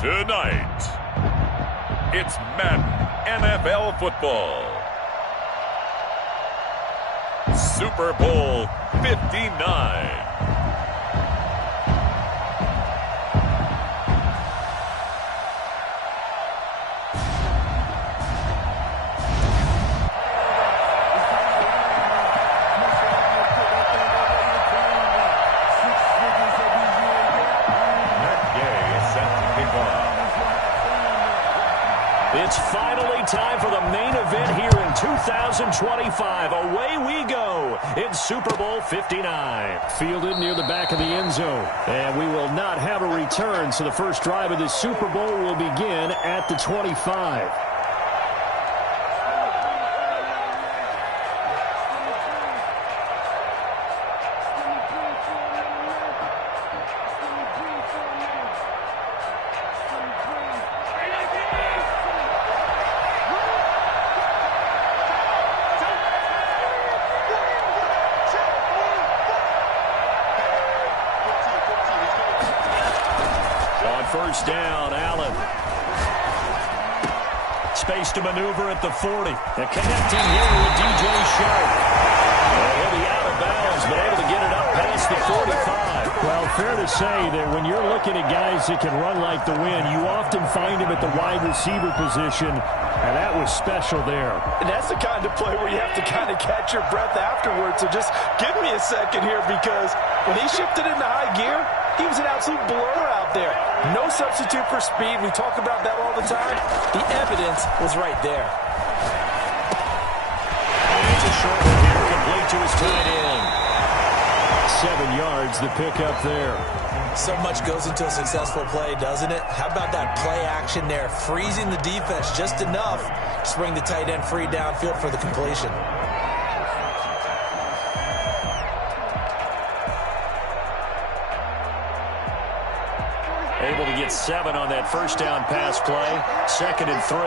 Tonight, it's Madden NFL football. Super Bowl 59. It's finally time for the main event here in 2025. Away we go in Super Bowl 59. Fielded near the back of the end zone. And we will not have a return, so the first drive of the Super Bowl will begin at the 25. First down, Allen. Space to maneuver at the 40. The connecting here with DJ Sharp. He'll be out of bounds, but able to get it up past the 45. Well, fair to say that when you're looking at guys that can run like the wind, you often find him at the wide receiver position, and that was special there. And that's the kind of play where you have to kind of catch your breath afterwards. So just give me a second here, because when he shifted into high gear, he was an absolute blur out there. No substitute for speed. We talk about that all the time. The evidence was right there. It's a short one here, complete to his tight end. 7 yards, the pickup there. So much goes into a successful play, doesn't it? How about that play action there? Freezing the defense just enough to bring the tight end free downfield for the completion. Able to get 7 on that first down pass play. 2nd and 3.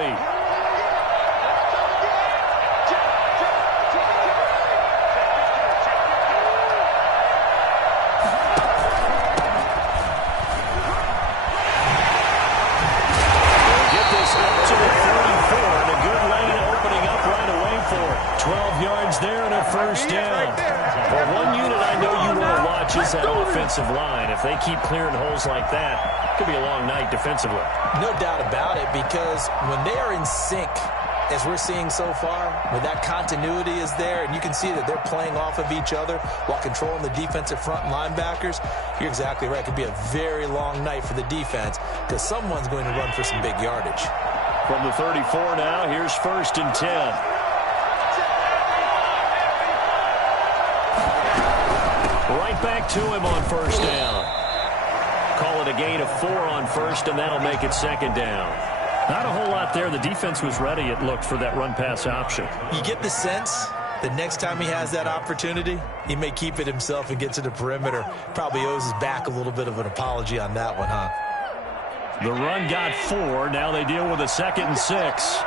Get this up to the 44, and a good lane opening up right away for it. 12 yards there and a first down. Well, one unit I know you want to watch is that offensive line. If they keep clearing holes like that, it could be a long night defensively. No doubt about it, because when they are in sync, as we're seeing so far, when that continuity is there, and you can see that they're playing off of each other while controlling the defensive front linebackers, you're exactly right. It could be a very long night for the defense, because someone's going to run for some big yardage. From the 34 now, here's 1st and 10. Right back to him on first down. Call it a gain of 4 on first, and that'll make it 2nd down. Not a whole lot there. The defense was ready, it looked, for that run-pass option. You get the sense that next time he has that opportunity, he may keep it himself and get to the perimeter. Probably owes his back a little bit of an apology on that one, huh? The run got 4. Now they deal with a 2nd and 6.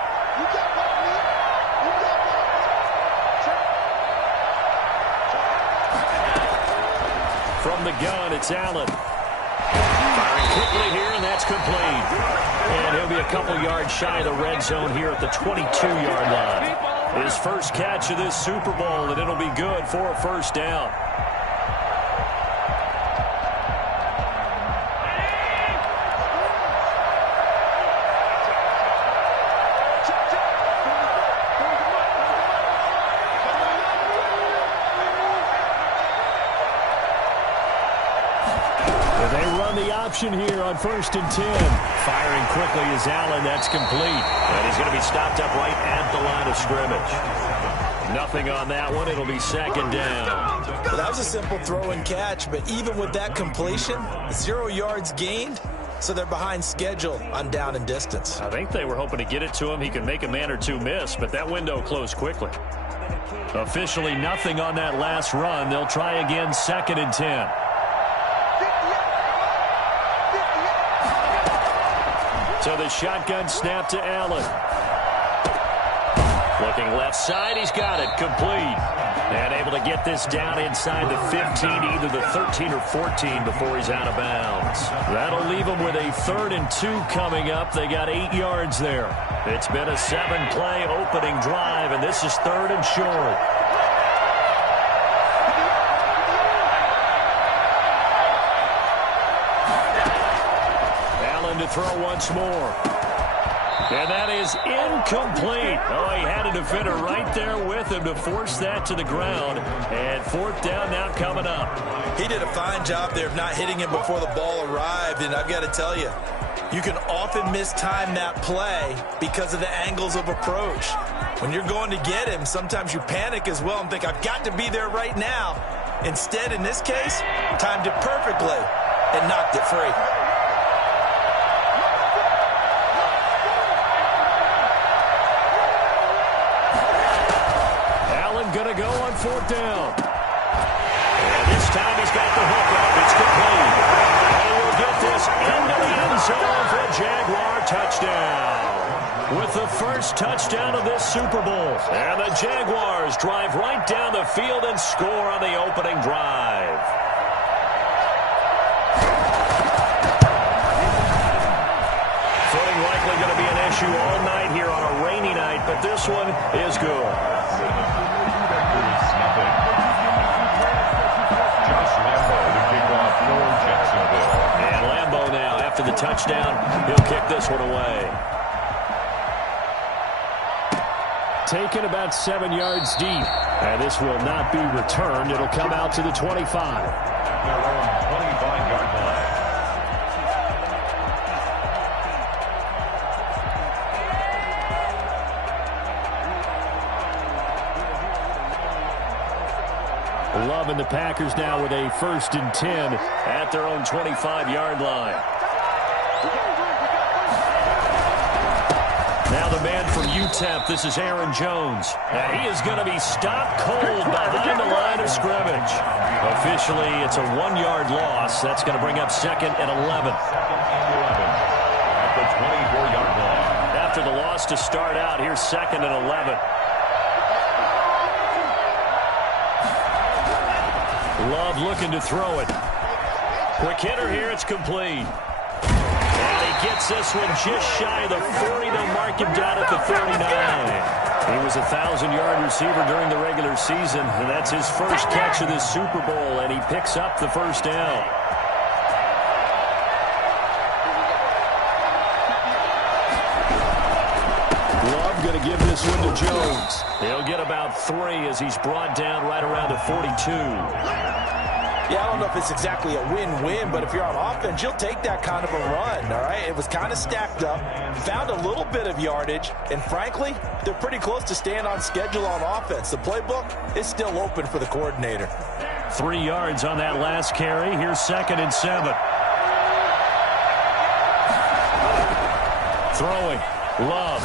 From the gun, it's Allen. Firing quickly here, and that's complete. And he'll be a couple yards shy of the red zone here at the 22-yard line. His first catch of this Super Bowl, and it'll be good for a first down. Here on 1st and 10. Firing quickly is Allen. That's complete. And he's going to be stopped up right at the line of scrimmage. Nothing on that one. It'll be 2nd down. Well, that was a simple throw and catch, but even with that completion, 0 yards gained, so they're behind schedule on down and distance. I think they were hoping to get it to him. He could make a man or two miss, but that window closed quickly. Officially nothing on that last run. They'll try again, 2nd and 10. So the shotgun snap to Allen. Looking left side, he's got it, complete. And able to get this down inside the 15, either the 13 or 14 before he's out of bounds. That'll leave him with a 3rd and 2 coming up. They got 8 yards there. It's been a 7-play opening drive, and this is 3rd and short. Allen to throw once more. And that is incomplete. Oh, he had a defender right there with him to force that to the ground. And 4th down now coming up. He did a fine job there of not hitting him before the ball arrived. And I've got to tell you, you can often mistime that play because of the angles of approach. When you're going to get him, sometimes you panic as well and think, I've got to be there right now. Instead, in this case, timed it perfectly and knocked it free. Going to go on 4th down. And this time he's got the hook up. It's complete. And we'll get this into the end zone for a Jaguar touchdown. With the first touchdown of this Super Bowl. And the Jaguars drive right down the field and score on the opening drive. Footing likely going to be an issue all night here on a rainy night, but this one is good. After the touchdown, he'll kick this one away. Taken about 7 yards deep. And this will not be returned. It'll come out to the 25. Their own 25-yard line. Love and the Packers now with a 1st and 10 at their own 25-yard line. Now the man from UTEP, this is Aaron Jones. And he is going to be stopped cold behind the line of scrimmage. Officially, it's a 1-yard loss. That's going to bring up 2nd and 11. At the 24-yard line. After the loss to start out, here's 2nd and 11. Love looking to throw it. Quick hitter here, it's complete. And he gets this one just shy of the 40. They'll mark him down at the 39. He was a 1,000-yard receiver during the regular season, and that's his first catch of this Super Bowl, and he picks up the 1st down. Love going to give this one to Jones. He'll get about 3 as he's brought down right around the 42. Yeah, I don't know if it's exactly a win-win, but if you're on offense, you'll take that kind of a run, all right? It was kind of stacked up, found a little bit of yardage, and frankly, they're pretty close to staying on schedule on offense. The playbook is still open for the coordinator. 3 yards on that last carry. Here's 2nd and 7. Throwing. Love.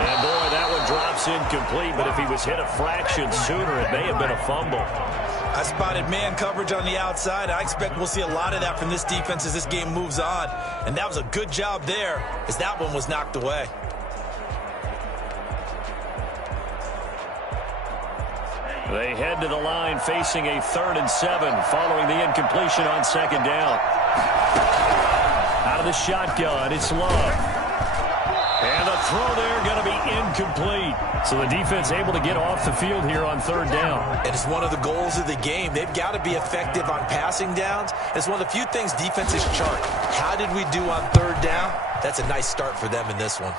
And, boy, that one drops incomplete, but if he was hit a fraction sooner, it may have been a fumble. I spotted man coverage on the outside. I expect we'll see a lot of that from this defense as this game moves on. And that was a good job there as that one was knocked away. They head to the line facing a 3rd and 7 following the incompletion on 2nd down. Out of the shotgun, it's Love. And the throw there going to be incomplete. So the defense able to get off the field here on 3rd down. And it's one of the goals of the game. They've got to be effective on passing downs. It's one of the few things defenses chart. How did we do on 3rd down? That's a nice start for them in this one.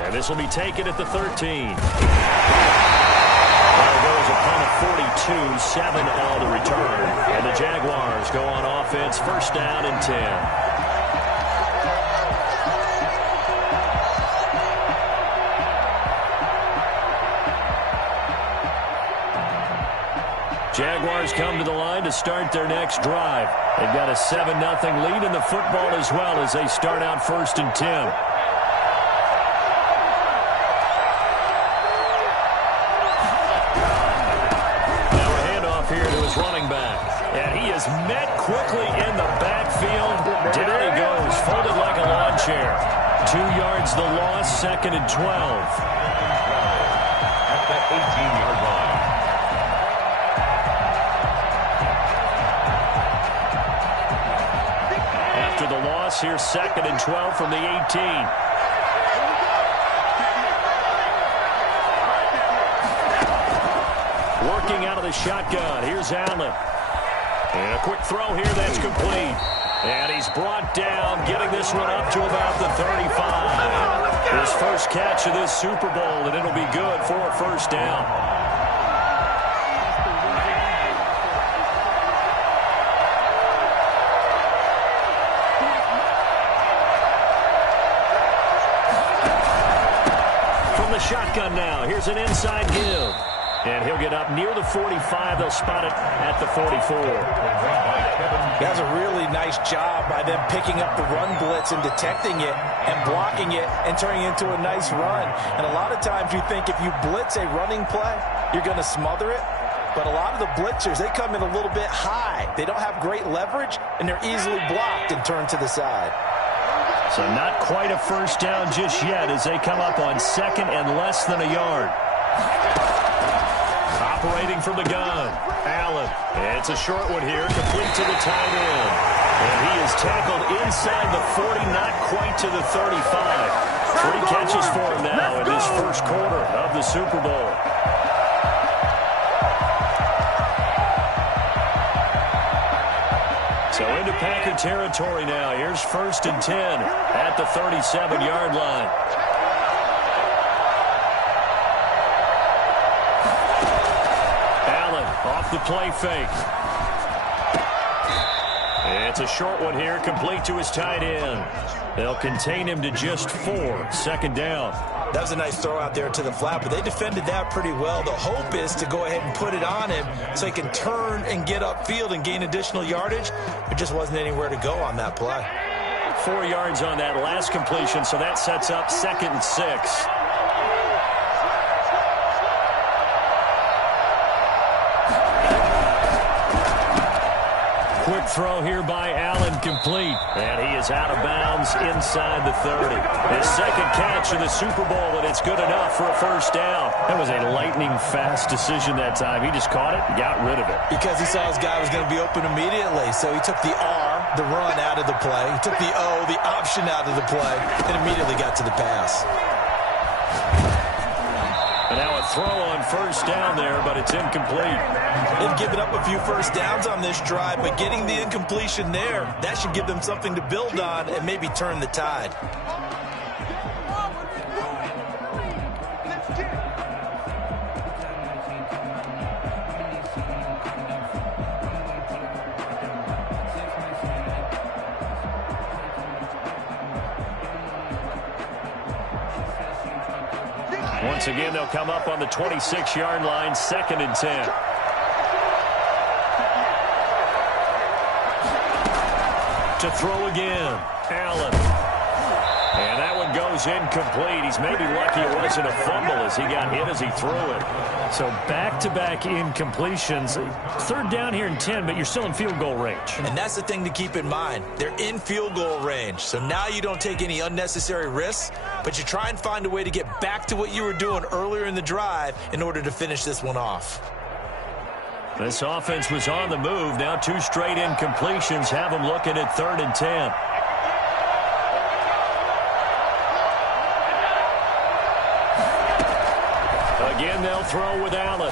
And this will be taken at the 13. There goes a punt of 42, 7 on the return. And the Jaguars go on offense, 1st down and 10. Jaguars come to the line to start their next drive. They've got a 7-0 lead in the football as well as they start out 1st and 10. Now a handoff here to his running back. And he is met quickly in the backfield. Down he goes, folded like a lawn chair. 2 yards the loss, 2nd and 12. At the 18-yard line. After the loss, here's 2nd and 12 from the 18. Working out of the shotgun. Here's Allen. And a quick throw here that's complete. And he's brought down, getting this one up to about the 35. His first catch of this Super Bowl, and it'll be good for a first down. From the shotgun now, here's an inside give. And he'll get up near the 45. They'll spot it at the 44. That's a really nice job by them picking up the run blitz and detecting it and blocking it and turning it into a nice run. And a lot of times you think if you blitz a running play, you're going to smother it. But a lot of the blitzers, they come in a little bit high. They don't have great leverage, and they're easily blocked and turned to the side. So not quite a first down just yet as they come up on 2nd and less than a yard. Operating from the gun, Allen. It's a short one here, complete to the tight end. And he is tackled inside the 40, not quite to the 35. 3 catches for him now in this first quarter of the Super Bowl. So into Packer territory now. Here's 1st and 10 at the 37-yard line. Off the play fake. It's a short one here, complete to his tight end. They'll contain him to just 4, 2nd down. That was a nice throw out there to the flat, but they defended that pretty well. The hope is to go ahead and put it on him so he can turn and get upfield and gain additional yardage. There just wasn't anywhere to go on that play. 4 yards on that last completion, so that sets up 2nd and 6. Quick throw here by Allen, complete. And he is out of bounds inside the 30. His 2nd catch in the Super Bowl, and it's good enough for a first down. That was a lightning-fast decision that time. He just caught it and got rid of it. Because he saw his guy was going to be open immediately, so he took the R, the run, out of the play. He took the O, the option, out of the play, and immediately got to the pass. And now a throw on first down there, but it's incomplete. They've given up a few first downs on this drive, but getting the incompletion there, that should give them something to build on and maybe turn the tide. Once again, they'll come up on the 26-yard line, 2nd and 10. To throw again, Allen. And that one goes incomplete. He's maybe lucky it wasn't a fumble as he got hit as he threw it. So back-to-back incompletions. 3rd down here and 10, but you're still in field goal range. And that's the thing to keep in mind. They're in field goal range. So now you don't take any unnecessary risks, but you try and find a way to get back to what you were doing earlier in the drive in order to finish this one off. This offense was on the move. Now 2 straight incompletions have them looking at 3rd and 10. Again, they'll throw with Allen.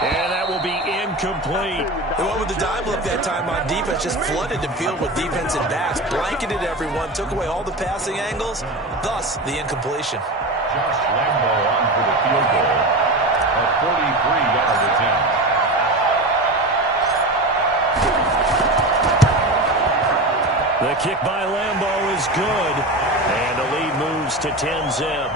And that will be incomplete. They went with the dime look that time on defense, just flooded the field with defensive backs, blanketed everyone, took away all the passing angles, thus the incompletion. Josh Lambo on for the field goal. A 43-yard attempt. The kick by Lambo is good. And the lead moves to 10-zip.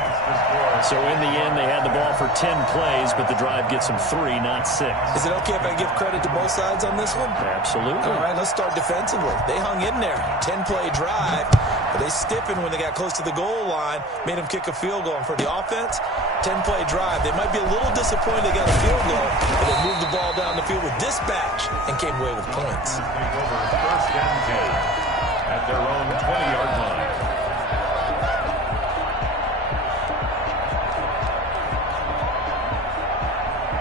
So in the end, they had the ball for 10 plays, but the drive gets them 3, not 6. Is it okay if I give credit to both sides on this one? Absolutely. All right, let's start defensively. They hung in there. 10-play drive, but they stiffened when they got close to the goal line, made them kick a field goal. And for the offense, 10-play drive. They might be a little disappointed they got a field goal, but they moved the ball down the field with dispatch and came away with points. Take over 1st and 10 at their own 20-yard line.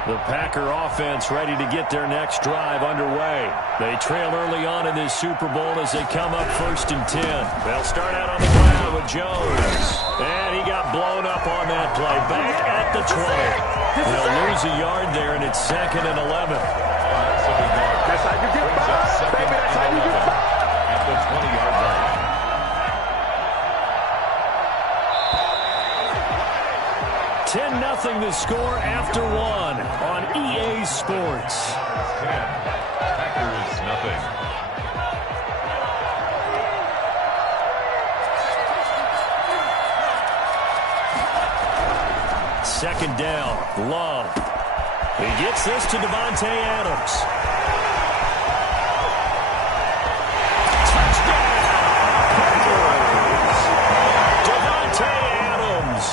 The Packer offense ready to get their next drive underway. They trail early on in this Super Bowl as they come up 1st and 10. They'll start out on the ground with Jones. And he got blown up on that play. Back at the 20. They'll lose a yard there, and it's 2nd and 11. That's how you get by, baby. That's how you get by. At the 20-yard line. Nothing the score after 1 on EA Sports. 10. Packers nothing. Second down, Love. He gets this to Devontae Adams. Touchdown! Devontae Adams.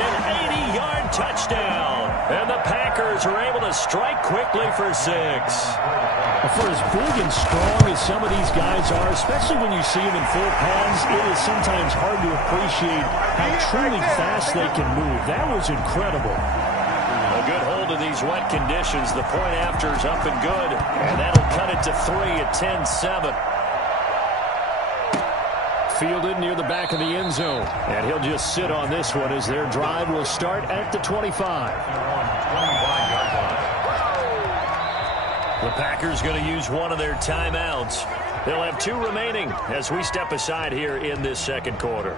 An 80-yard touchdown. And the Packers are able to strike quickly for 6. For as big and strong as some of these guys are, especially when you see them in full pads, it is sometimes hard to appreciate how truly fast they can move. That was incredible. A good hold of these wet conditions. The point after is up and good. And that'll cut it to 3 at 10-7. Fielded near the back of the end zone. And he'll just sit on this one as their drive will start at the 25. The Packers going to use one of their timeouts. They'll have 2 remaining as we step aside here in this second quarter.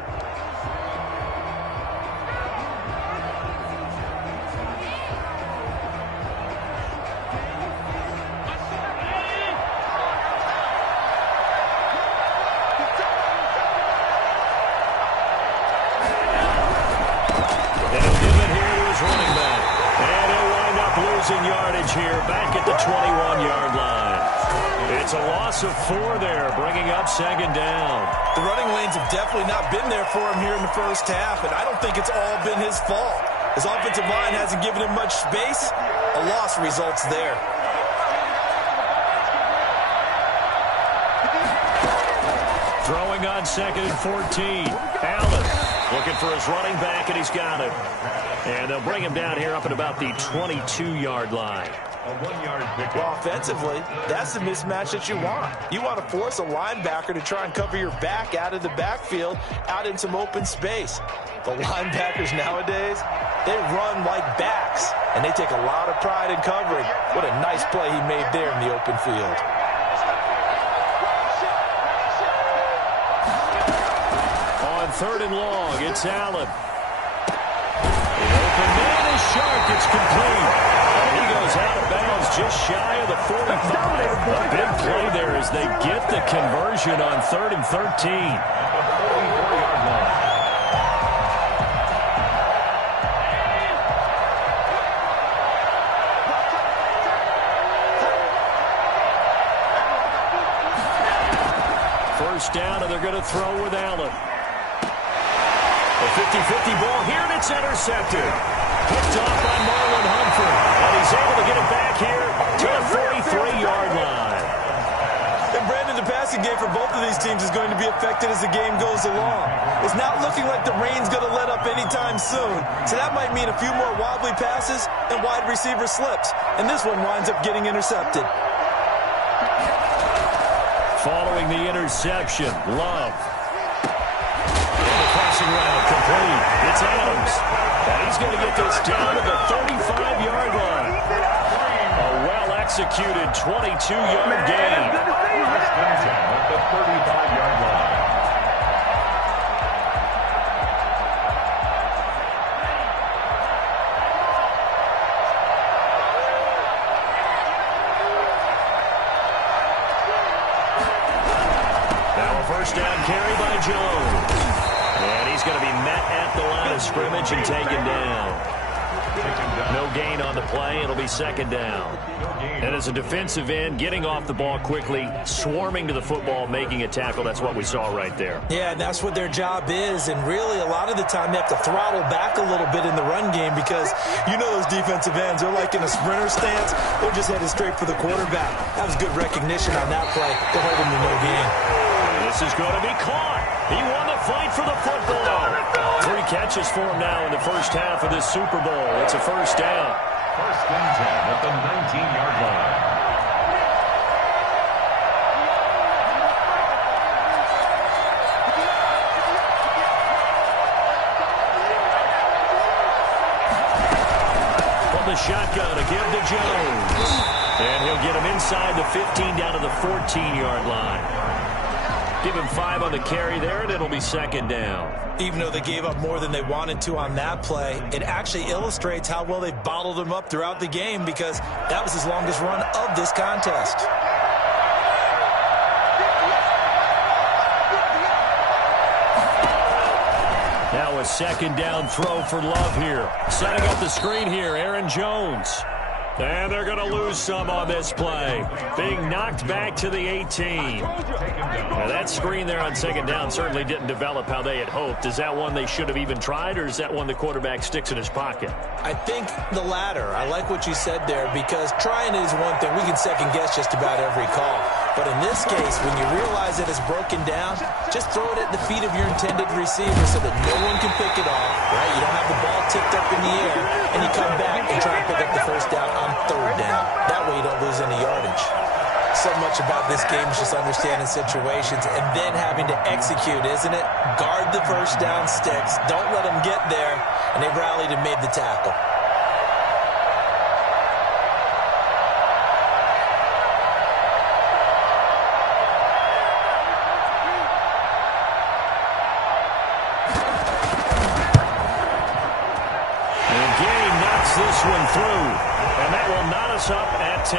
Yardage here back at the 21-yard line. It's a loss of 4 there, bringing up 2nd down. The running lanes have definitely not been there for him here in the first half, and I don't think it's all been his fault. His offensive line hasn't given him much space. A loss results there. Throwing on 2nd and 14. Allen looking for his running back, and he's got it. And they'll bring him down here up at about the 22-yard line. A 1-yard pickup. Well, offensively, that's the mismatch that you want. You want to force a linebacker to try and cover your back out of the backfield, out in some open space. The linebackers nowadays, they run like backs, and they take a lot of pride in covering. What a nice play he made there in the open field. On 3rd and long, it's Allen. The man is sharp. It's complete. And he goes out of bounds just shy of the 45. A big play there as they get the conversion on 3rd and 13. At the 44-yard line. First down, and they're going to throw with Allen. A 50-50 ball here, and it's intercepted. Picked off by Marlon Humphrey. And he's able to get it back here to the 43-yard line. And Brandon, the passing game for both of these teams is going to be affected as the game goes along. It's not looking like the rain's going to let up anytime soon. So that might mean a few more wobbly passes and wide receiver slips. And this one winds up getting intercepted. Following the interception, Love. Route complete. It's Adams. And he's going to get this down to the 35-yard line. A well-executed 22-yard gain. At the 35-yard line. Now a first down carry by Jones. And he's going to be met at the line of scrimmage and taken down. No gain on the play. It'll be 2nd down. And as a defensive end, getting off the ball quickly, swarming to the football, making a tackle, that's what we saw right there. Yeah, and that's what their job is. And really, a lot of the time, they have to throttle back a little bit in the run game because you know those defensive ends, they're like in a sprinter stance. They're just headed straight for the quarterback. That was good recognition on that play to hold him to no gain. This is going to be caught. He won the fight for the football. 3 catches for him now in the first half of this Super Bowl. It's a first down. First and 10 at the 19-yard line. From the shotgun, a give to Jones. And he'll get him inside the 15 down to the 14-yard line. Give him 5 on the carry there, and it'll be second down. Even though they gave up more than they wanted to on that play, it actually illustrates how well they bottled him up throughout the game because that was his longest run of this contest. Now a second down throw for Love here. Setting up the screen here, Aaron Jones. And they're going to lose some on this play. Being knocked back to the 18. Now that screen there on second down certainly didn't develop how they had hoped. Is that one they should have even tried, or is that one the quarterback sticks in his pocket? I think the latter. I like what you said there because trying is one thing. We can second guess just about every call. But in this case, when you realize that it's broken down, just throw it at the feet of your intended receiver so that no one can pick it off, right? You don't have the ball tipped up in the air, and you come back and try and pick up the first down on third down. That way you don't lose any yardage. So much about this game is just understanding situations and then having to execute, isn't it? Guard the first down sticks. Don't let them get there. And they rallied and made the tackle. This one through, and that will knot us up at 10.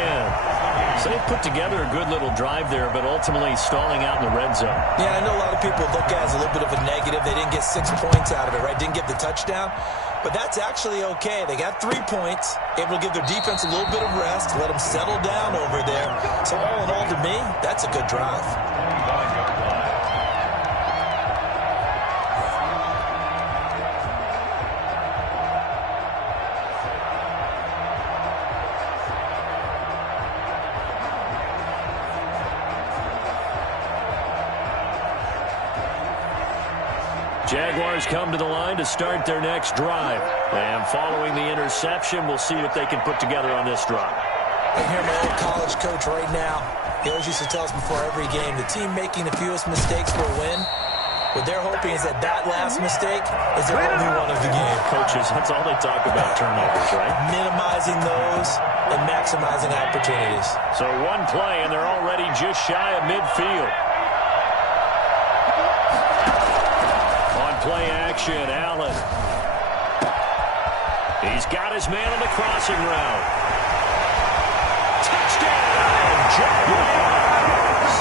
So they put together a good little drive there, but ultimately stalling out in the red zone. Yeah, I know a lot of people look at it as a little bit of a negative. They didn't get 6 points out of it, right? Didn't get the touchdown, but that's actually okay. They got 3 points, able to give their defense a little bit of rest, let them settle down over there. So all in all, to me, that's a good drive. Jaguars come to the line to start their next drive. And following the interception, we'll see what they can put together on this drive. I hear my old college coach right now. He always used to tell us before every game, the team making the fewest mistakes will win. What they're hoping is that that last mistake is their only one of the game. Coaches, that's all they talk about, turnovers, right? Minimizing those and maximizing opportunities. So one play, and they're already just shy of midfield. Play action, Allen. He's got his man on the crossing route. Touchdown, Jaguars!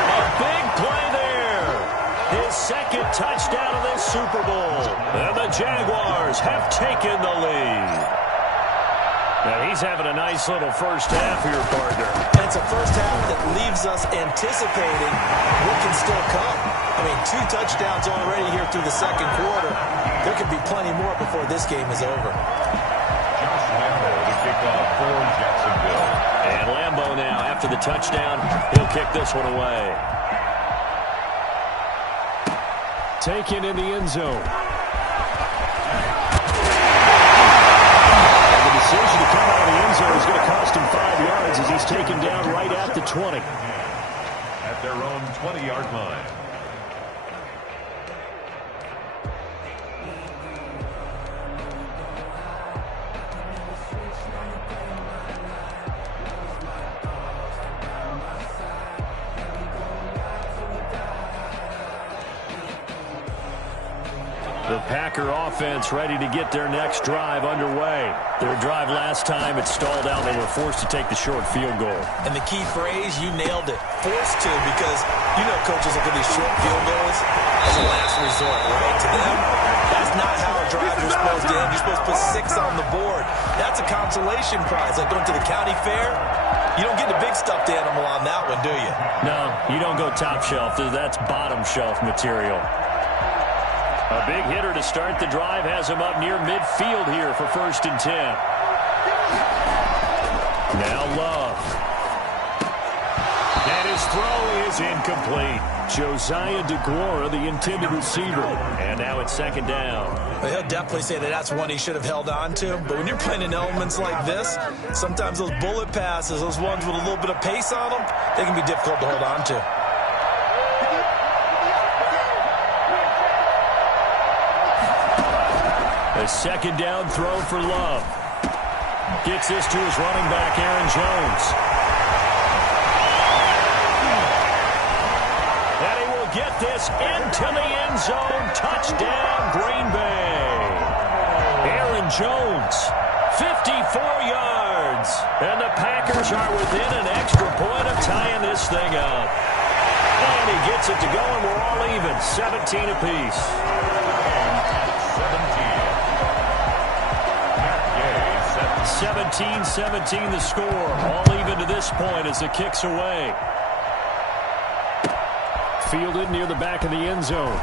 A big play there. His second touchdown of this Super Bowl. And the Jaguars have taken the lead. Now he's having a nice little first half here, partner. And it's a first half that leaves us anticipating what can still come. I mean, 2 touchdowns already here through the second quarter. There could be plenty more before this game is over. Josh Lambo to kick off for Jacksonville. And Lambo now, after the touchdown, he'll kick this one away. Taken in the end zone. And the decision to come out of the end zone is going to cost him 5 yards as he's taken down right at the 20. At their own 20-yard line. The Packer offense ready to get their next drive underway. Their drive last time, it stalled out. They were forced to take the short field goal. And the key phrase, you nailed it. Forced to, because you know coaches look at these short field goals as a last resort, right? To them, that's not how our drives are supposed to end. You're supposed to put 6 on the board. That's a consolation prize, like going to the county fair. You don't get the big stuffed animal on that one, do you? No, you don't go top shelf. That's bottom shelf material. A big hitter to start the drive has him up near midfield here for 1st and 10. Now Love. And his throw is incomplete. Josiah DeGuara, the intended receiver. And now it's second down. Well, he'll definitely say that that's one he should have held on to. But when you're playing in elements like this, sometimes those bullet passes, those ones with a little bit of pace on them, they can be difficult to hold on to. A second down throw for Love. Gets this to his running back, Aaron Jones. And he will get this into the end zone. Touchdown, Green Bay. Aaron Jones, 54 yards. And the Packers are within an extra point of tying this thing up. And he gets it to go, and we're all even, 17 apiece. 17-17 the score. All even to this point as the kick's away. Fielded near the back of the end zone.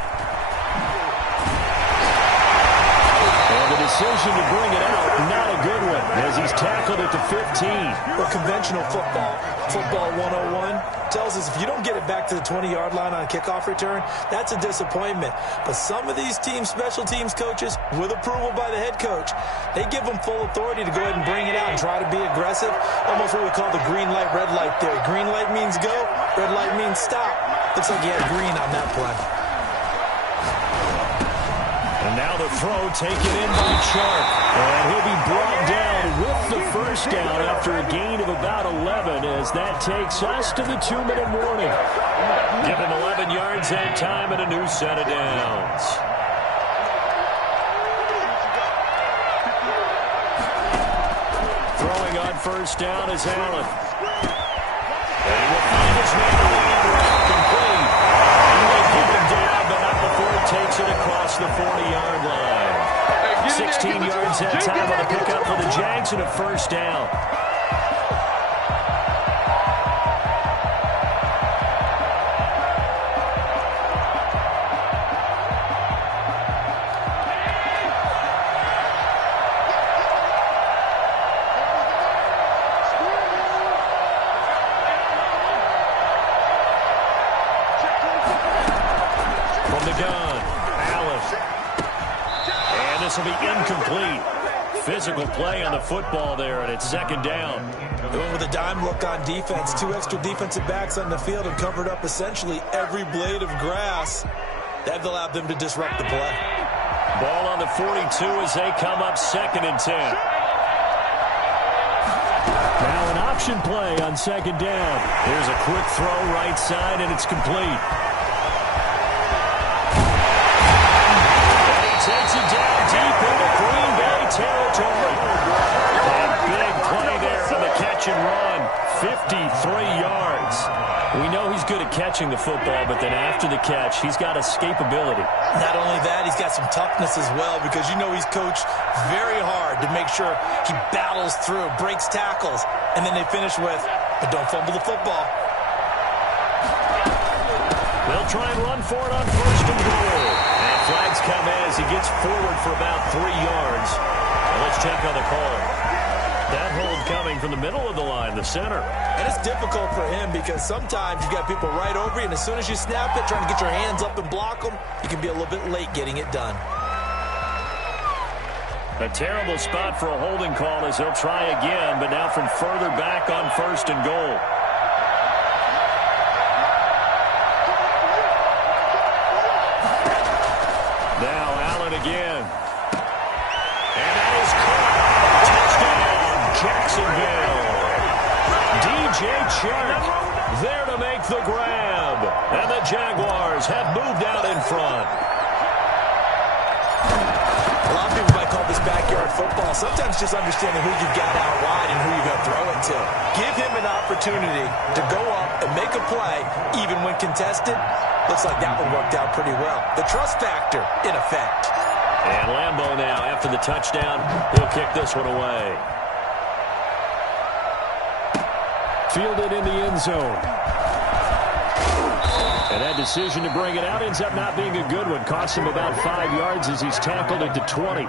And the decision to bring it out, not a good one, as he's tackled at the 15. Well, conventional football 101, tells us if you don't get it back to the 20-yard line on a kickoff return, that's a disappointment. But some of these teams, special teams coaches, with approval by the head coach, they give them full authority to go ahead and bring it out and try to be aggressive. Almost what we call the green light, red light theory. Green light means go, red light means stop. Looks like he had green on that play. And now the throw taken in by Sharp. And he'll be brought down with the first down after a gain of about 11 as that takes us to the 2-minute warning. Given 11 yards that time and a new set of downs. Throwing on first down is Allen. And he will find his man in the end route complete. And they get him down, but not before he takes it across the 40-yard line. 16 yards that time on the pickup for the Jags and a first down. This will be incomplete. Physical play on the football there, and it's second down. With a dime look on defense, 2 extra defensive backs on the field and covered up essentially every blade of grass. That allowed them to disrupt the play. Ball on the 42 as they come up second and 10. Now an option play on second down. Here's a quick throw right side, and it's complete. Takes it down deep into Green Bay territory. And big play there on the catch and run. 53 yards. We know he's good at catching the football, but then after the catch, he's got escapability. Not only that, he's got some toughness as well, because you know he's coached very hard to make sure he battles through, breaks tackles, and then they finish with, but don't fumble the football. They'll try and run for it on first and goal. Flags come as he gets forward for about 3 yards. And let's check on the call. That hold coming from the middle of the line, the center. And it's difficult for him because sometimes you got people right over you, and as soon as you snap it, trying to get your hands up and block them, you can be a little bit late getting it done. A terrible spot for a holding call as they'll try again, but now from further back on first and goal. Again. And that is caught. Touchdown, Jacksonville. DJ Chark there to make the grab. And the Jaguars have moved out in front. A lot of people might call this backyard football. Sometimes just understanding who you've got out wide and who you're going to throw it to. Give him an opportunity to go up and make a play, even when contested. Looks like that one worked out pretty well. The trust factor in effect. And Lambeau now, after the touchdown, he'll kick this one away. Fielded in the end zone. And that decision to bring it out ends up not being a good one. Costs him about 5 yards as he's tackled at the 20.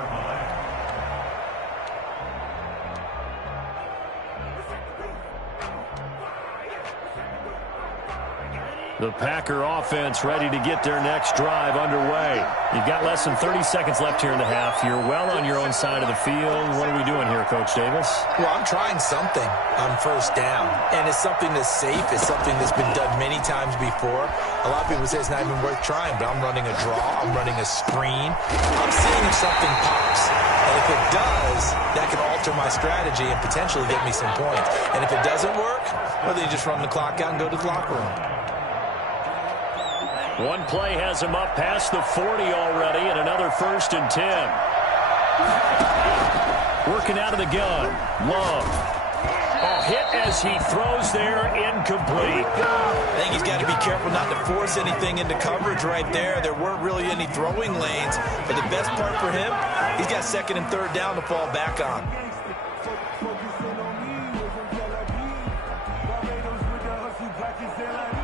The Packer offense ready to get their next drive underway. You've got less than 30 seconds left here in the half. You're well on your own side of the field. What are we doing here, Coach Davis? Well, I'm trying something on first down, and it's something that's safe. It's something that's been done many times before. A lot of people say it's not even worth trying, but I'm running a draw. I'm running a screen. I'm seeing if something pops. And if it does, that can alter my strategy and potentially get me some points. And if it doesn't work, well, then you just run the clock out and go to the locker room. One play has him up past the 40 already, and another 1st and 10. Working out of the gun. Love. Oh, hit as he throws there, incomplete. I think he's got to be careful not to force anything into coverage right there. There weren't really any throwing lanes, but the best part for him, he's got 2nd and 3rd down to fall back on.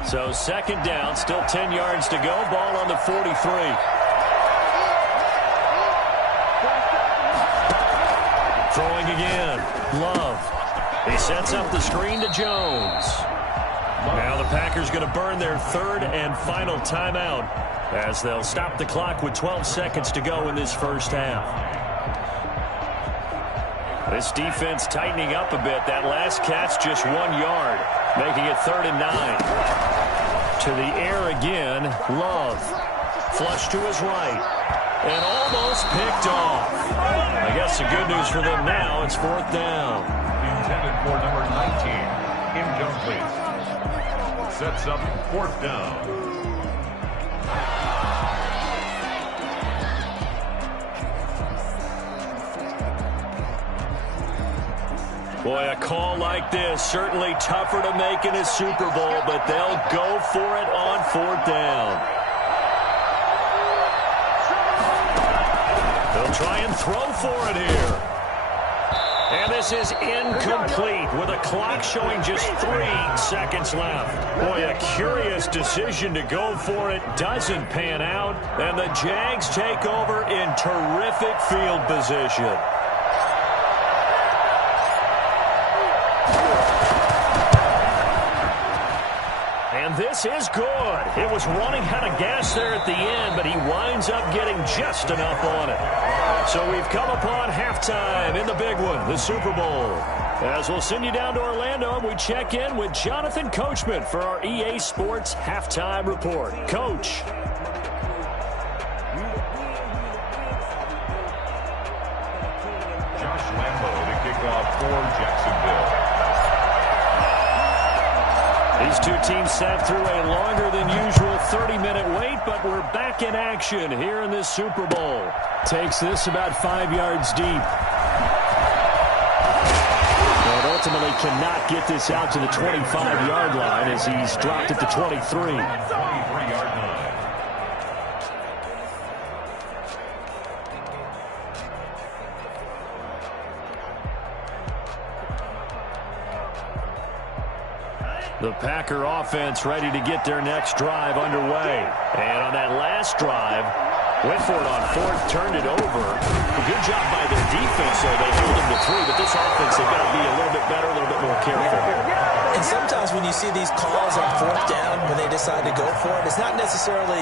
So 2nd down, still 10 yards to go. Ball on the 43. Throwing again. Love. He sets up the screen to Jones. Now the Packers going to burn their 3rd and final timeout as they'll stop the clock with 12 seconds to go in this first half. This defense tightening up a bit. That last catch just 1 yard, making it 3rd and 9. To the air again, Love. Flush to his right. And almost picked off. I guess the good news for them now, it's 4th down. Intended for number 19. Incomplete. Sets up 4th down. Boy, a call like this, certainly tougher to make in a Super Bowl, but they'll go for it on 4th down. They'll try and throw for it here. And this is incomplete with a clock showing just 3 seconds left. Boy, a curious decision to go for it doesn't pan out, and the Jags take over in terrific field position. And this is good. It was running out of gas there at the end, but he winds up getting just enough on it. So we've come upon halftime in the big one, the Super Bowl. As we'll send you down to Orlando, we check in with Jonathan Coachman for our EA Sports Halftime Report. Coach. Josh Lambo to kick off for Jacksonville. These two teams sat through a longer than usual 30-minute wait, but we're back in action here in this Super Bowl. Takes this about 5 yards deep. But ultimately cannot get this out to the 25-yard line as he's dropped at the 23. 23-yard line. The Packer offense ready to get their next drive underway. And on that last drive, went for it on 4th, turned it over. A good job by their defense, though. They held them to 3, but this offense, they've got to be a little bit better, a little bit more careful. And sometimes when you see these calls on 4th down, when they decide to go for it, it's not necessarily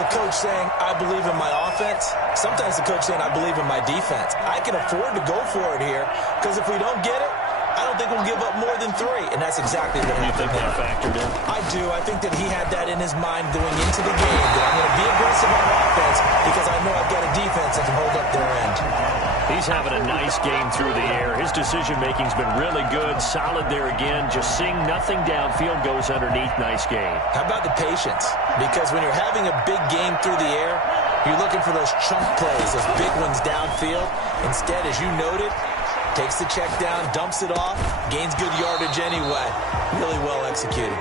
the coach saying, I believe in my offense. Sometimes the coach saying, I believe in my defense. I can afford to go for it here, because if we don't get it, I don't think we'll give up more than 3, and that's exactly what happened. You think that factored in? I do. I think that he had that in his mind going into the game, that I'm going to be aggressive on offense because I know I've got a defense that can hold up their end. He's having a nice game through the air. His decision-making's been really good, solid there again. Just seeing nothing downfield, goes underneath. Nice game. How about the patience? Because when you're having a big game through the air, you're looking for those chunk plays, those big ones downfield. Instead, as you noted, takes the check down, dumps it off, gains good yardage anyway. Really well executed.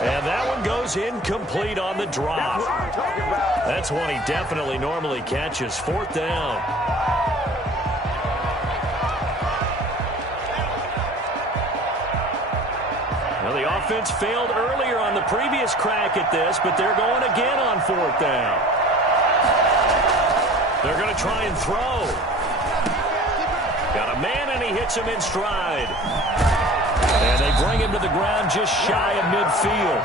And that one goes incomplete on the drop. That's one he definitely normally catches. 4th down. Well, the offense failed earlier on the previous crack at this, but they're going again on 4th down. They're going to try and throw. Got a man, and he hits him in stride. And they bring him to the ground just shy of midfield.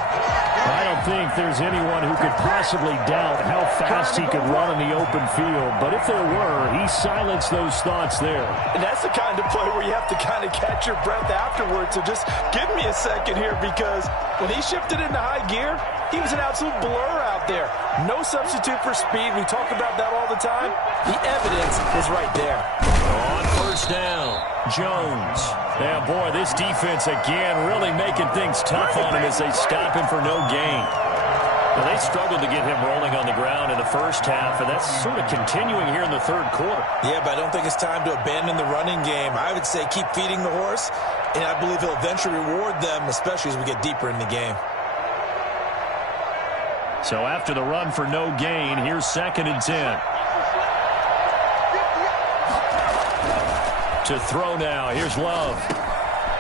I don't think there's anyone who could possibly doubt how fast he could run in the open field. But if there were, he silenced those thoughts there. And that's the kind of play where you have to kind of catch your breath afterwards. So just give me a second here, because when he shifted into high gear, he was an absolute blur out there. No substitute for speed. We talk about that all the time. The evidence is right there. On first down, Jones. Yeah, boy, this defense again really making things tough on him as they stop him for no gain. Well, they struggled to get him rolling on the ground in the first half, and that's sort of continuing here in the third quarter. Yeah, but I don't think it's time to abandon the running game. I would say keep feeding the horse, and I believe he'll eventually reward them, especially as we get deeper in the game. So after the run for no gain, here's 2nd and 10. To throw now, here's Love.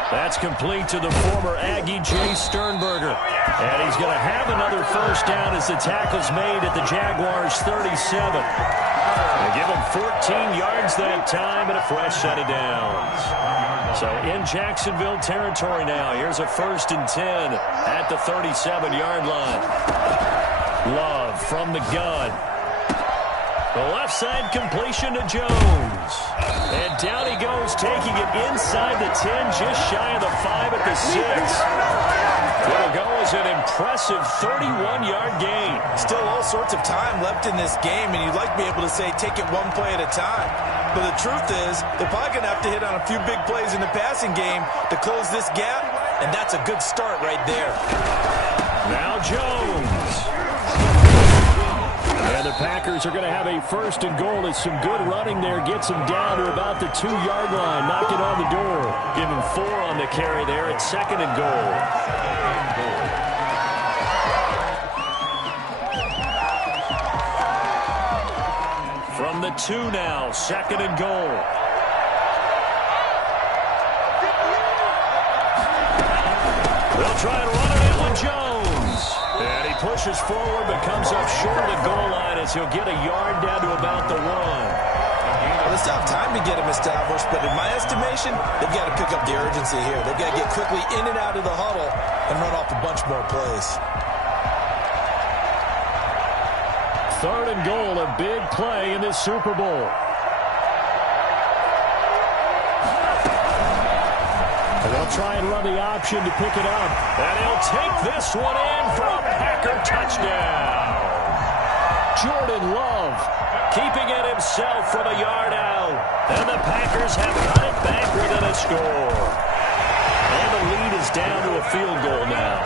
That's complete to the former Aggie, Jay Sternberger. And he's going to have another first down as the tackle's made at the Jaguars' 37. They give him 14 yards that time and a fresh set of downs. So in Jacksonville territory now, here's a 1st and 10 at the 37-yard line. Love from the gun. The left side completion to Jones. And down he goes, taking it inside the 10, just shy of the 5 at the 6. It'll go as an impressive 31-yard gain. Still all sorts of time left in this game, and you'd like to be able to say take it one play at a time. But the truth is, they're probably going to have to hit on a few big plays in the passing game to close this gap, and that's a good start right there. Now Jones. And the Packers are going to have a 1st and goal as some good running there gets him down to about the 2-yard line. Knocked it on the door. Give him 4 on the carry there at 2nd and goal. From the 2 now, 2nd and goal. They'll try and run it in with Jones. And he pushes forward but comes up short of the goal line as he'll get a yard down to about the 1. Well, they still have time to get him established, but in my estimation, they've got to pick up the urgency here. They've got to get quickly in and out of the huddle and run off a bunch more plays. 3rd and goal, a big play in this Super Bowl. And they'll try and run the option to pick it up. And he'll take this one in for a Packer touchdown. Jordan Love keeping it himself from a yard out. And the Packers have got it back within a score. And the lead is down to a field goal now.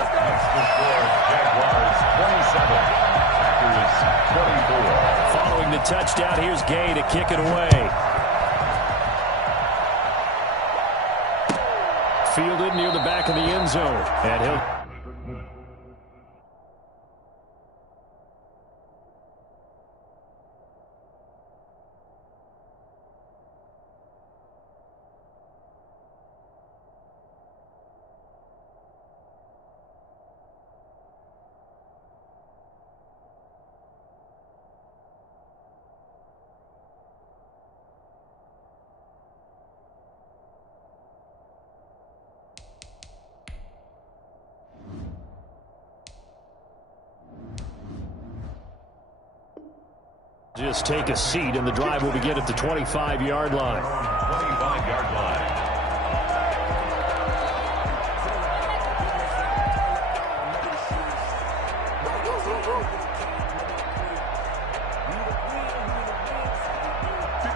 Jaguars 27. Packers 24. Following the touchdown, here's Gay to kick it away. Fielded near the back of the end zone. And he'll... Just take a seat, and the drive will begin at the 25-yard line. 25-yard line.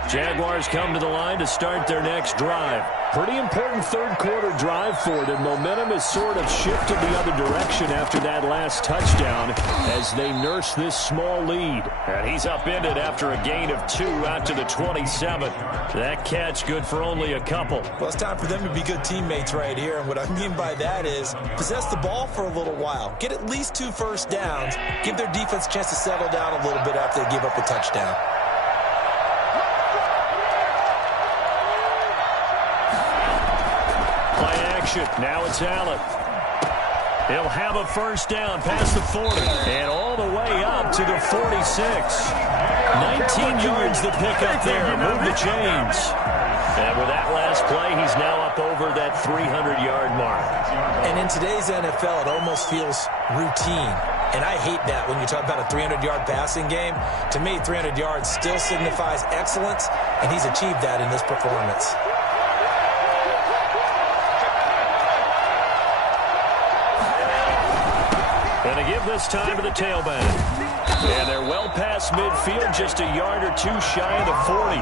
Jaguars come to the line to start their next drive. Pretty important third quarter drive for them. Momentum has sort of shifted the other direction after that last touchdown as they nurse this small lead. And he's upended after a gain of 2 out to the 27. That catch good for only a couple. Well, it's time for them to be good teammates right here. And what I mean by that is possess the ball for a little while. Get at least 2 first downs. Give their defense a chance to settle down a little bit after they give up a touchdown. Now it's Allen. He'll have a first down past the 40 and all the way up to the 46. 19 yards to pick up there. Move the chains. And with that last play, he's now up over that 300-yard mark. And in today's NFL, it almost feels routine. And I hate that when you talk about a 300-yard passing game. To me, 300 yards still signifies excellence, and he's achieved that in this performance. And to give this time to the tailback. And they're well past midfield, just a yard or two shy of the 40.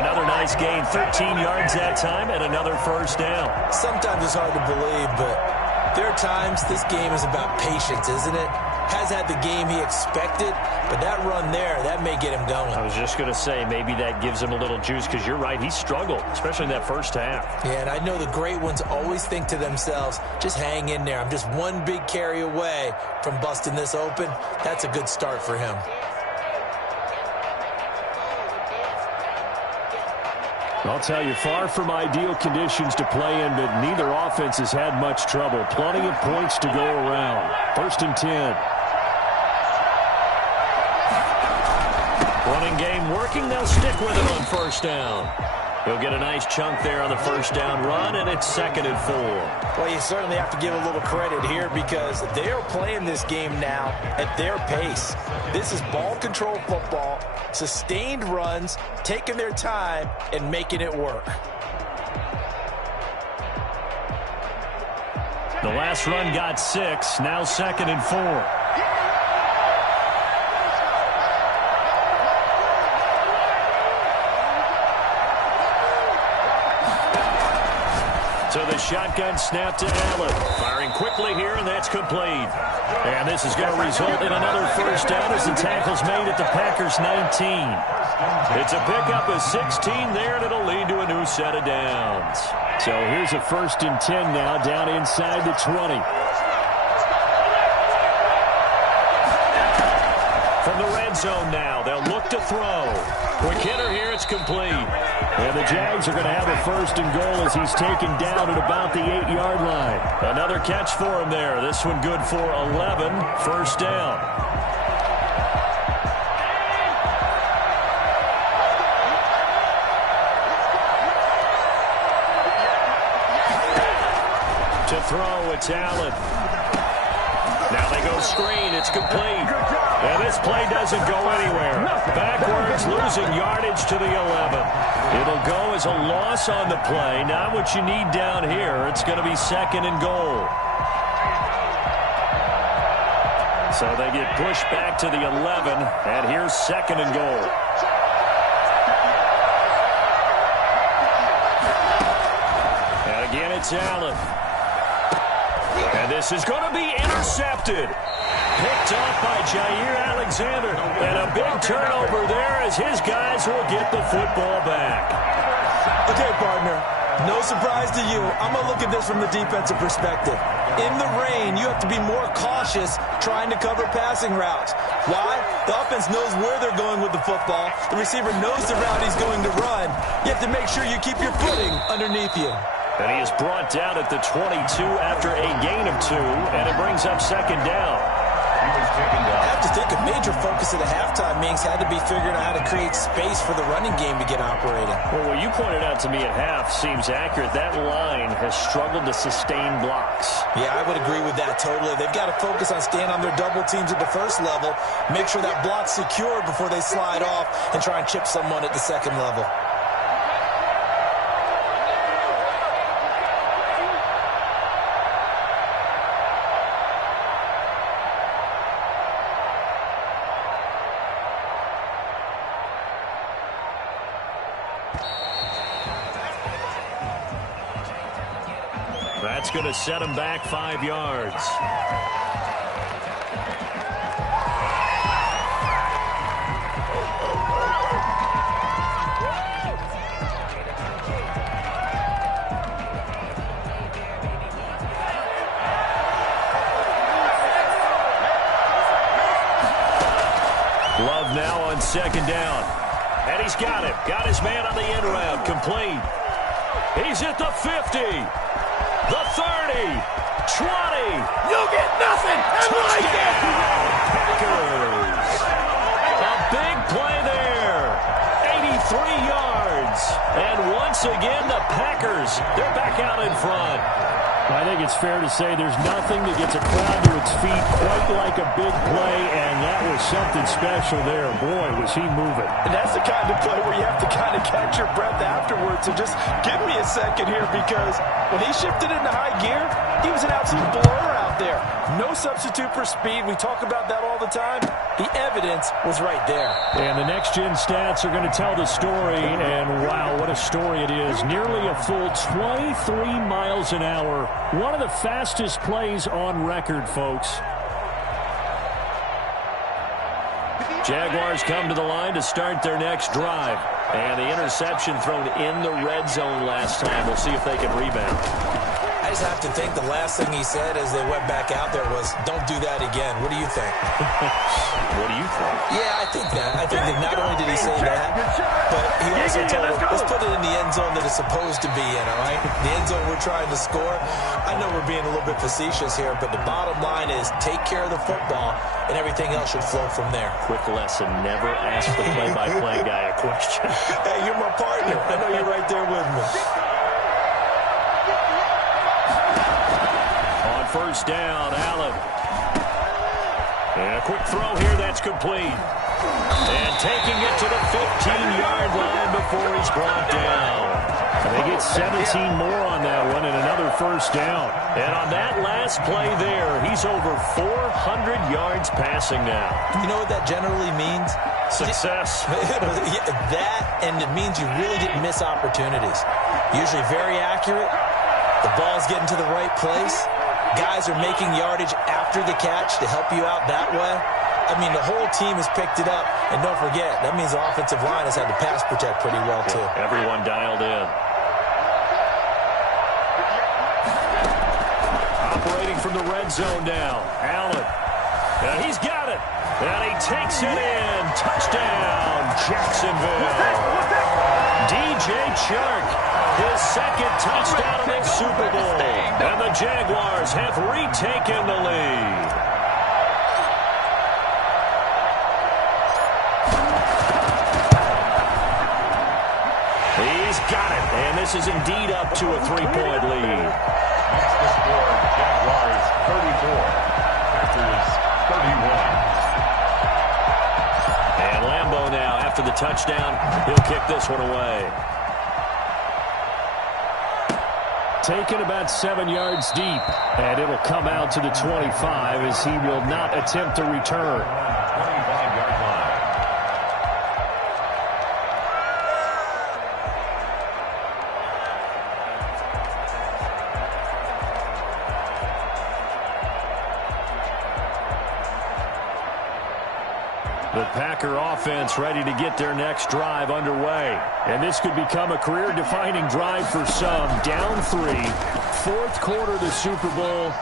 Another nice gain, 13 yards that time, and another first down. Sometimes it's hard to believe, but there are times this game is about patience, isn't it? Has had the game he expected, but that run there, that may get him going. I was just going to say, maybe that gives him a little juice, because you're right, he struggled, especially in that first half. Yeah, and I know the great ones always think to themselves, just hang in there. I'm just one big carry away from busting this open. That's a good start for him. I'll tell you, far from ideal conditions to play in, but neither offense has had much trouble. Plenty of points to go around. 1st and 10. Running game working. They'll stick with it on first down. He'll get a nice chunk there on the first down run, and it's 2nd and 4. Well, you certainly have to give a little credit here because they are playing this game now at their pace. This is ball control football, sustained runs, taking their time, and making it work. The last run got 6, now 2nd and 4. So the shotgun snap to Allen. Firing quickly here, and that's complete. And this is going to result in another first down as the tackle's made at the Packers' 19. It's a pickup of 16 there, and it'll lead to a new set of downs. So here's a 1st and 10 now, down inside the 20. From the red zone now, they'll look to throw. Quick hitter here, it's complete. And the Jags are going to have a 1st and goal as he's taken down at about the 8-yard line. Another catch for him there. This one good for 11. First down. To throw, it's Allen. Now they go screen. It's complete. And this play doesn't go anywhere. Backwards, losing yardage to the 11. It'll go as a loss on the play. Not what you need down here. It's going to be 2nd and goal. So they get pushed back to the 11. And here's 2nd and goal. And again, it's Allen. And this is going to be intercepted. Picked off by Jair Alexander. And a big turnover there as his guys will get the football back. Okay, partner, no surprise to you. I'm going to look at this from the defensive perspective. In the rain, you have to be more cautious trying to cover passing routes. Why? The offense knows where they're going with the football. The receiver knows the route he's going to run. You have to make sure you keep your footing underneath you. And he is brought down at the 22 after a gain of 2, and it brings up 2nd down. I have to think a major focus at the halftime means had to be figuring out how to create space for the running game to get operating. Well, what you pointed out to me at half seems accurate. That line has struggled to sustain blocks. Yeah, I would agree with that totally. They've got to focus on staying on their double teams at the first level, make sure that block's secure before they slide off and try and chip someone at the second level. That's going to set him back 5 yards. Love now on 2nd down. And he's got him. Got his man on the end route. Complete. He's at the 50. The 30, 20. You'll get nothing. I like it. Packers. A big play there. 83 yards. And once again, the Packers, they're back out in front. I think it's fair to say there's nothing that gets a crowd to its feet quite like a big play, and that was something special there. Boy, was he moving. And that's the kind of play where you have to kind of catch your breath afterwards. So just give me a second here, because when he shifted into high gear, he was an absolute blur out there. No substitute for speed. We talk about that all the time. The evidence was right there. And the next-gen stats are going to tell the story, and wow, what a story it is. Nearly a full 23 miles an hour. One of the fastest plays on record, folks. Jaguars come to the line to start their next drive. And the interception thrown in the red zone last time. We'll see if they can rebound. I just have to think the last thing he said as they went back out there was, don't do that again. What do you think? What do you think? Yeah, I think that. I think that not only did he say that, but he also told him, let's put it in the end zone that it's supposed to be in, all right? The end zone we're trying to score. I know we're being a little bit facetious here, but the bottom line is take care of the football, and everything else should flow from there. Quick lesson, never ask the play-by-play guy a question. Hey, you're my partner. I know you're right there with me. First down, Allen. And a quick throw here, that's complete. And taking it to the 15-yard line before he's brought down. And they get 17 more on that one and another first down. And on that last play there, he's over 400 yards passing now. You know what that generally means? Success. That, and it means you really didn't miss opportunities. Usually very accurate. The ball's getting to the right place. Guys are making yardage after the catch to help you out that way. I mean, the whole team has picked it up. And don't forget, that means the offensive line has had to pass protect pretty well, too. Everyone dialed in. Operating from the red zone now. Allen. And he's got it. And he takes it in. Touchdown, Jacksonville. DJ Chark, his second touchdown in the Super Bowl. And the Jaguars have retaken the lead. He's got it. And this is indeed up to a 3-point lead. That's the score. Jaguars 34. Panthers 31. And Lambeau now, after the touchdown, he'll kick this one away. Taken about 7 yards deep, and it'll come out to the 25 as he will not attempt to return. 25-yard line. The Packer offense ready to get their next drive underway. And this could become a career-defining drive for some. Down 3, fourth quarter of the Super Bowl.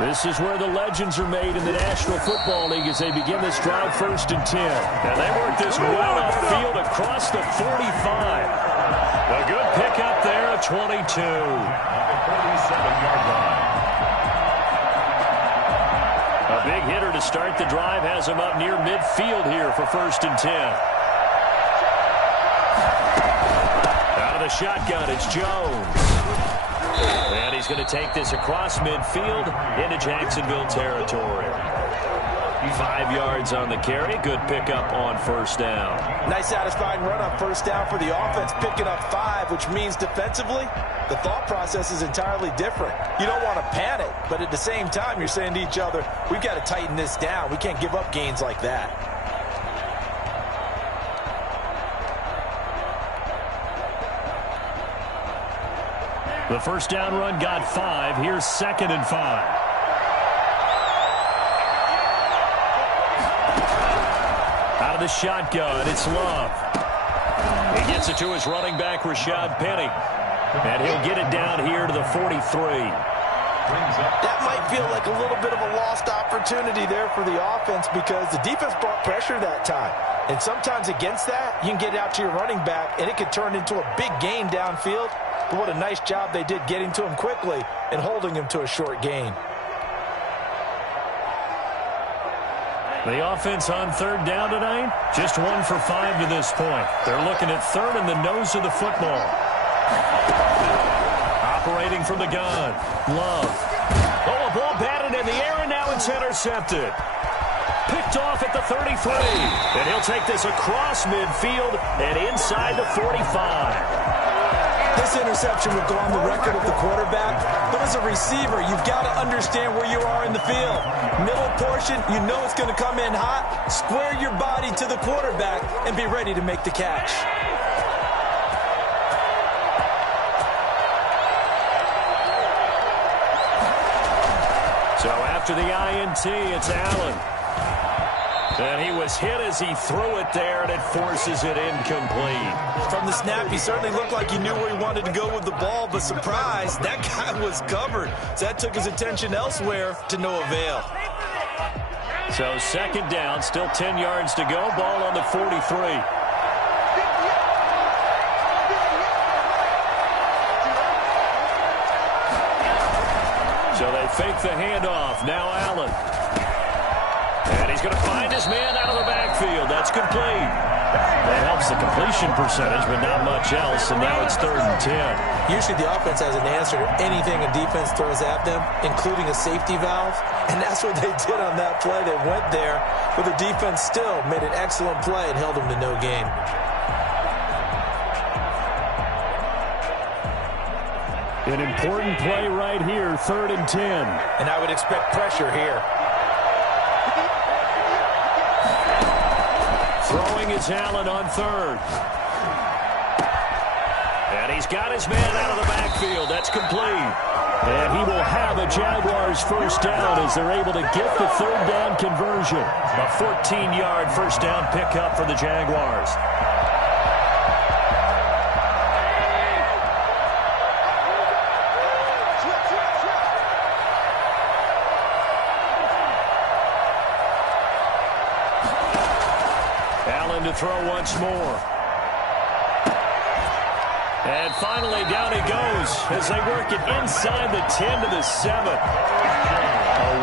This is where the legends are made in the National Football League as they begin this drive 1st and 10. And they work this well upfield across the 45. A good pickup there at 22. 37-yard line. A big hitter to start the drive has him up near midfield here for 1st and 10. Out of the shotgun, it's Jones. And he's going to take this across midfield into Jacksonville territory. 5 yards on the carry. Good pickup on 1st down. Nice satisfying run on 1st down for the offense, picking up 5, which means defensively, the thought process is entirely different. You don't want to panic, but at the same time, you're saying to each other, we've got to tighten this down. We can't give up gains like that. The 1st down run got 5. Here's 2nd and 5. Out of the shotgun, it's Love. He gets it to his running back, Rashad Penny. And he'll get it down here to the 43. That might feel like a little bit of a lost opportunity there for the offense because the defense brought pressure that time. And sometimes against that, you can get out to your running back, and it could turn into a big gain downfield. But what a nice job they did getting to him quickly and holding him to a short gain. The offense on 3rd down tonight, just 1 for 5 to this point. They're looking at 3rd in the nose of the football. operating from the gun. Love. Oh, a ball batted in the air, and now it's intercepted. Picked off at the 33. And he'll take this across midfield and inside the 45. This interception will go on the record of the quarterback, but as a receiver, you've got to understand where you are in the field. Middle portion, you know it's going to come in hot. Square your body to the quarterback and be ready to make the catch. So after the INT, it's Allen. And he was hit as he threw it there, and it forces it incomplete. From the snap, he certainly looked like he knew where he wanted to go with the ball, but surprise, that guy was covered. So that took his attention elsewhere to no avail. So second down, still 10 yards to go. Ball on the 43. So they fake the handoff. Now Allen. And he's going to find his man out of the backfield. That's complete. That helps the completion percentage, but not much else. And now it's 3rd and 10. Usually the offense has an answer to anything a defense throws at them, including a safety valve. And that's what they did on that play. They went there, but the defense still made an excellent play and held them to no gain. An important play right here, 3rd and 10. And I would expect pressure here. Throwing is Allen on 3rd. And he's got his man out of the backfield. That's complete. And he will have a Jaguars first down as they're able to get the 3rd down conversion. A 14-yard first down pickup for the Jaguars. To throw once more. And finally down he goes as they work it inside the 10 to the 7. A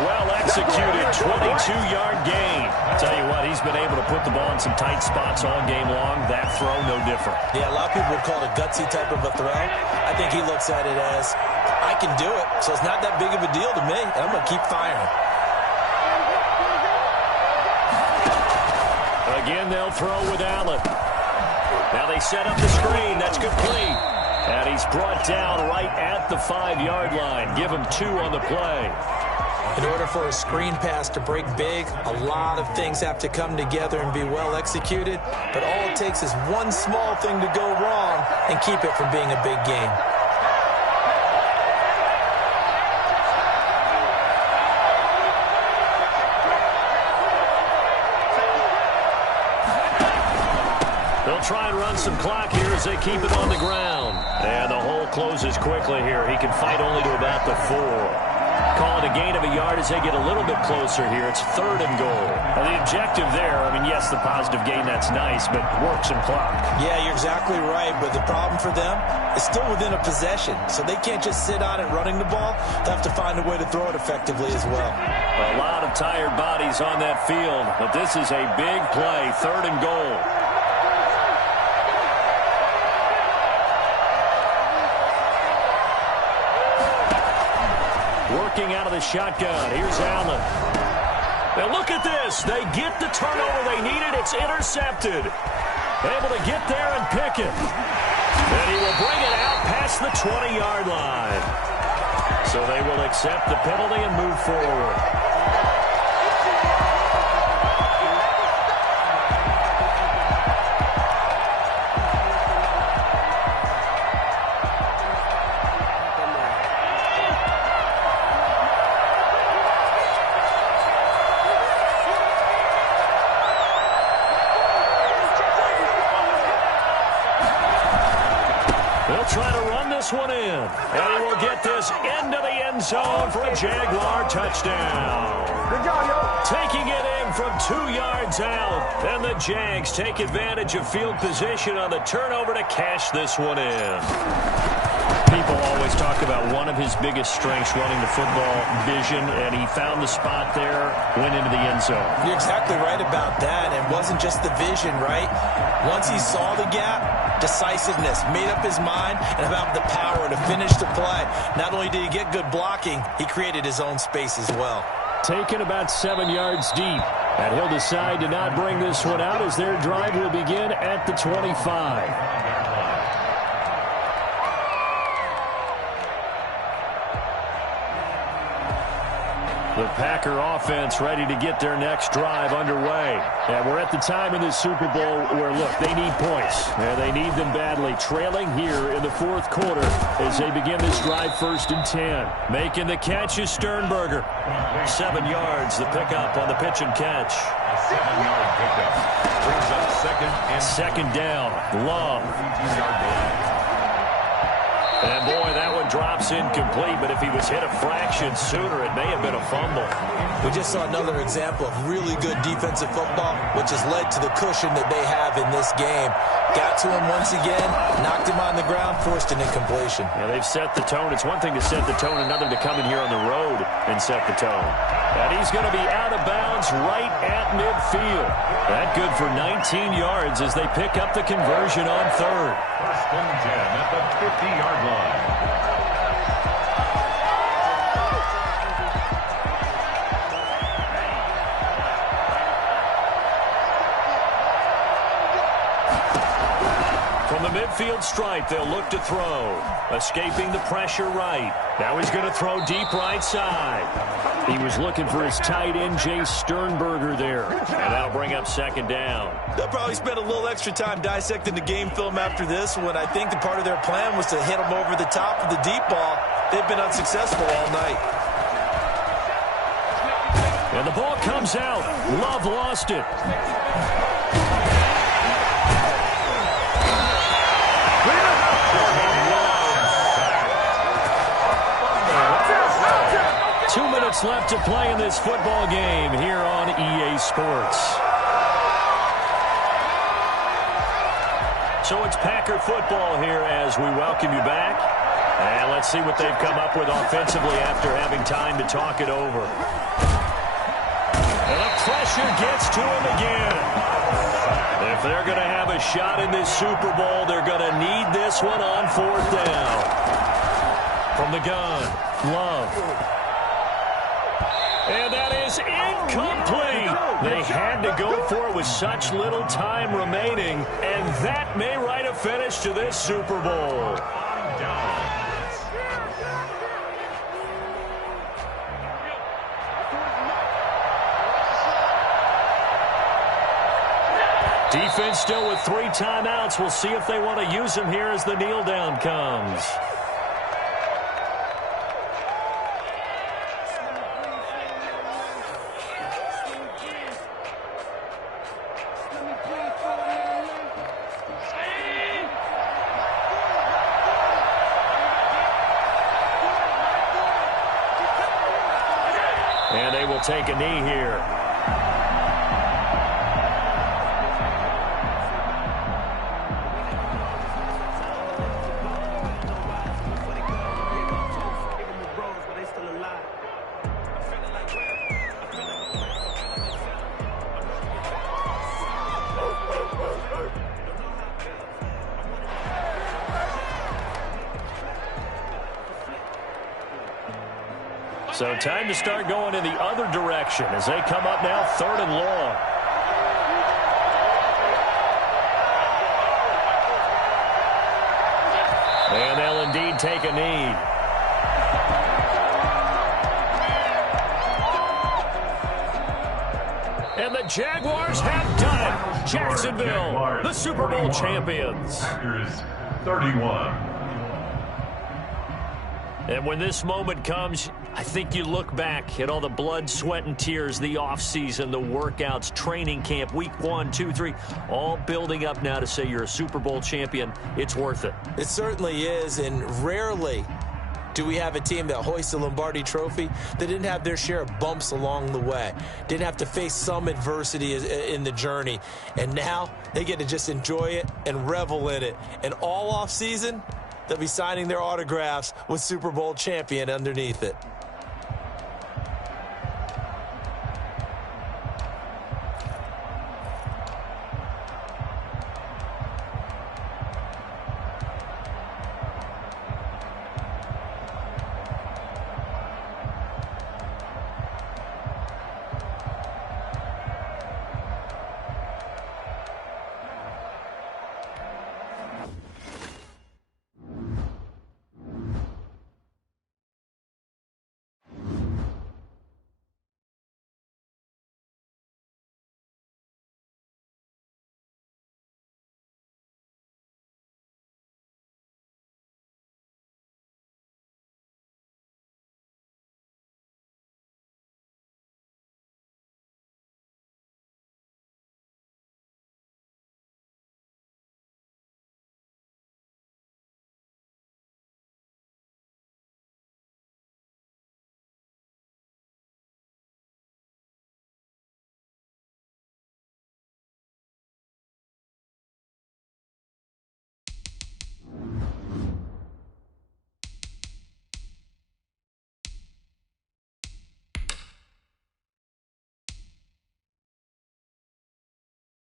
well-executed 22-yard gain. I tell you what, he's been able to put the ball in some tight spots all game long. That throw, no different. Yeah, a lot of people would call it a gutsy type of a throw. I think he looks at it as, I can do it, so it's not that big of a deal to me, and I'm going to keep firing. Again, they'll throw with Allen. Now they set up the screen. That's complete. And he's brought down right at the 5-yard line. Give him 2 on the play. In order for a screen pass to break big, a lot of things have to come together and be well executed. But all it takes is one small thing to go wrong and keep it from being a big game. They'll try and run some clock here as they keep it on the ground. And the hole closes quickly here. He can fight only to about the 4. Call it a gain of a yard as they get a little bit closer here. It's 3rd and goal. Now the objective there, I mean, yes, the positive gain, that's nice, but work some clock. Yeah, you're exactly right, but the problem for them is still within a possession, so they can't just sit on it running the ball. They'll have to find a way to throw it effectively as well. A lot of tired bodies on that field, but this is a big play, 3rd and goal. Working out of the shotgun. Here's Allen. Now look at this. They get the turnover they needed. It's intercepted. Able to get there and pick it. And he will bring it out past the 20-yard line. So they will accept the penalty and move forward. Try to run this one in. And he will get this into the end zone for a Jaguar touchdown. Good job, yo. Taking it in from 2 yards out. And the Jags take advantage of field position on the turnover to cash this one in. People always talk about one of his biggest strengths running the football, vision, and he found the spot there, went into the end zone. You're exactly right about that. It wasn't just the vision, right? Once he saw the gap, decisiveness, made up his mind, and about the power to finish the play. Not only did he get good blocking, he created his own space as well. Taken about 7 yards deep. And he'll decide to not bring this one out as their drive will begin at the 25. The Packer offense ready to get their next drive underway. And we're at the time in this Super Bowl where, look, they need points. And they need them badly. Trailing here in the fourth quarter as they begin this drive 1st and 10. Making the catch is Sternberger. 7 yards, the pickup on the pitch and catch. A 7-yard pickup. Brings up second down. Love. And, boy, that one drops incomplete, but if he was hit a fraction sooner, it may have been a fumble. We just saw another example of really good defensive football, which has led to the cushion that they have in this game. Got to him once again, knocked him on the ground, forced an incompletion. Yeah, they've set the tone. It's one thing to set the tone, another to come in here on the road and set the tone. And he's going to be out of bounds right at midfield. That good for 19 yards as they pick up the conversion on 3rd. 1st and 10 at the 50-yard line. From the midfield stripe, they'll look to throw. Escaping the pressure right. Now he's going to throw deep right side. He was looking for his tight end, Jay Sternberger there. And that'll bring up 2nd down. They'll probably spend a little extra time dissecting the game film after this when I think the part of their plan was to hit him over the top of the deep ball. They've been unsuccessful all night. And the ball comes out. Love lost it. 2 minutes left to play in this football game here on EA Sports. So it's Packer football here as we welcome you back. And let's see what they've come up with offensively after having time to talk it over. And the pressure gets to him again. If they're going to have a shot in this Super Bowl, they're going to need this one on 4th down. From the gun, Love. And that is incomplete. They had to go for it with such little time remaining, and that may write a finish to this Super Bowl. Defense still with 3 timeouts. We'll see if they want to use them here as the kneel down comes. And they will take a knee here. So time to start going in the other direction as they come up now 3rd and long. And they'll indeed take a knee. And the Jaguars have done it. Jacksonville, the Super Bowl champions. Packers 31. And when this moment comes, I think you look back at all the blood, sweat, and tears, the offseason, the workouts, training camp, week 1, 2, 3, all building up now to say you're a Super Bowl champion. It's worth it. It certainly is, and rarely do we have a team that hoists the Lombardi Trophy that didn't have their share of bumps along the way, didn't have to face some adversity in the journey, and now they get to just enjoy it and revel in it. And all offseason, they'll be signing their autographs with Super Bowl champion underneath it.